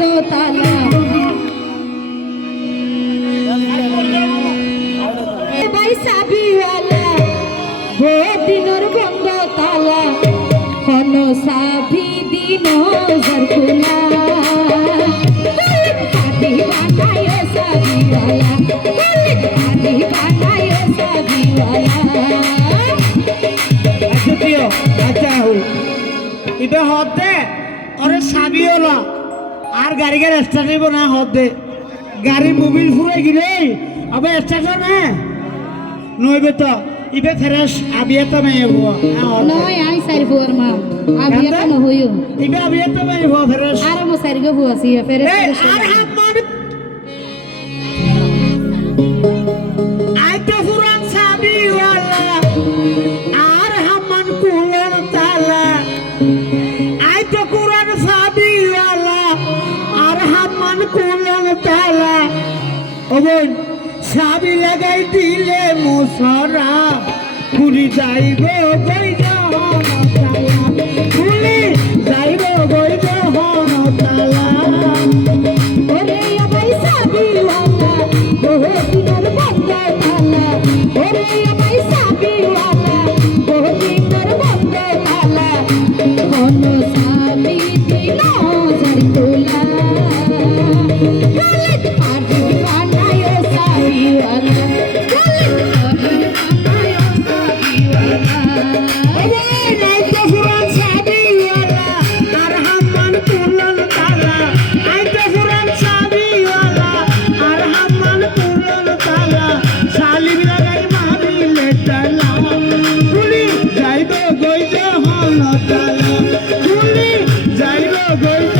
বন্ধ তালা এ ভাই সাবিওয়ালা ও দিনর বন্ধ তালা কোন সাবি দিন জরকুলা কাটি বানায় সাবিওয়ালা কাটি বানায় সাবিওয়ালা আচ্ছা হদ দে ওরে চাবি ওলা আর গাড়ি গাড়ি স্টার্ট হইব না দে। গাড়ি মোবিল ফুরে গিলে আবে স্টার্ট না। নইবে তো ইবে ফেরাস আবিয়া তো মেয়ে হব নয় আই সাইর ফুয়ার মা। আবিয়া তো না হইও ইবে আবিয়া তো মেয়ে হব ফেরাস আর মো সাইর গো ফুয়া সিয়া ফেরে আর হাত বোন সাবি লাগাই দিলে মুসরা পুরি যাইব গইদ একসাথে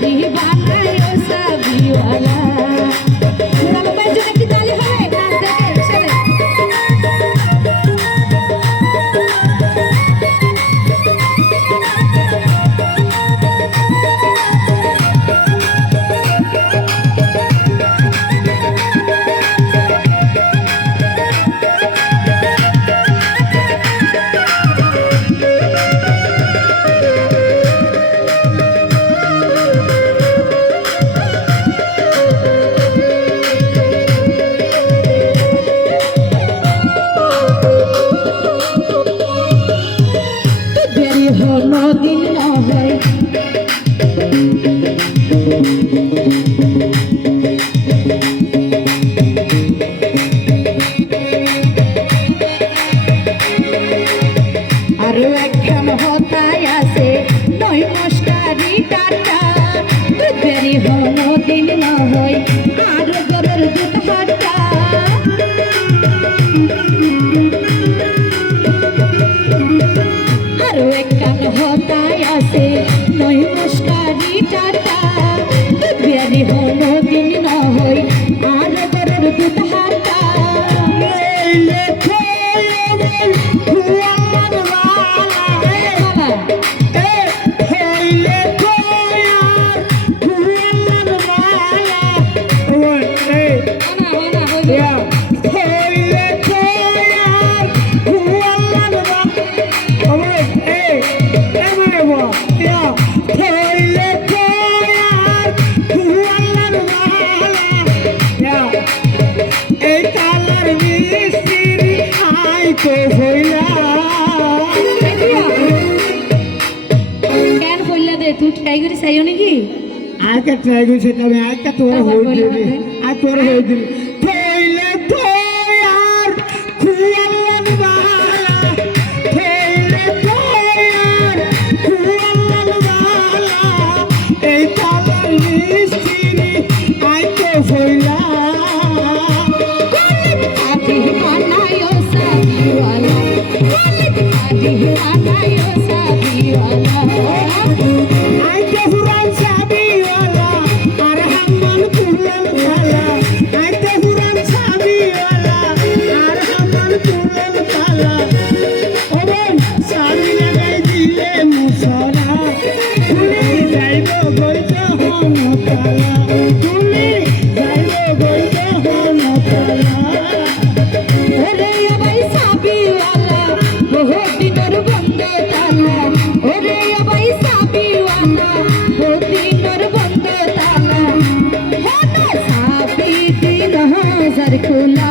তুলিত পাদি বানায়ো সাবিওয়ালা চলো দেরি হলো দিন না আরও একখান হতায় আছে নয় মস্কারি টাটা। দেরি হলো দে তুই ট্রাই করে চাইও নাকি? আজকে ট্রাই করছি তবে আজকে তোর হয়ে দিবি আর তোর হয়ে দিবি বানায়ো সাবিওয়ালা আইতো ফুরান సరుకులా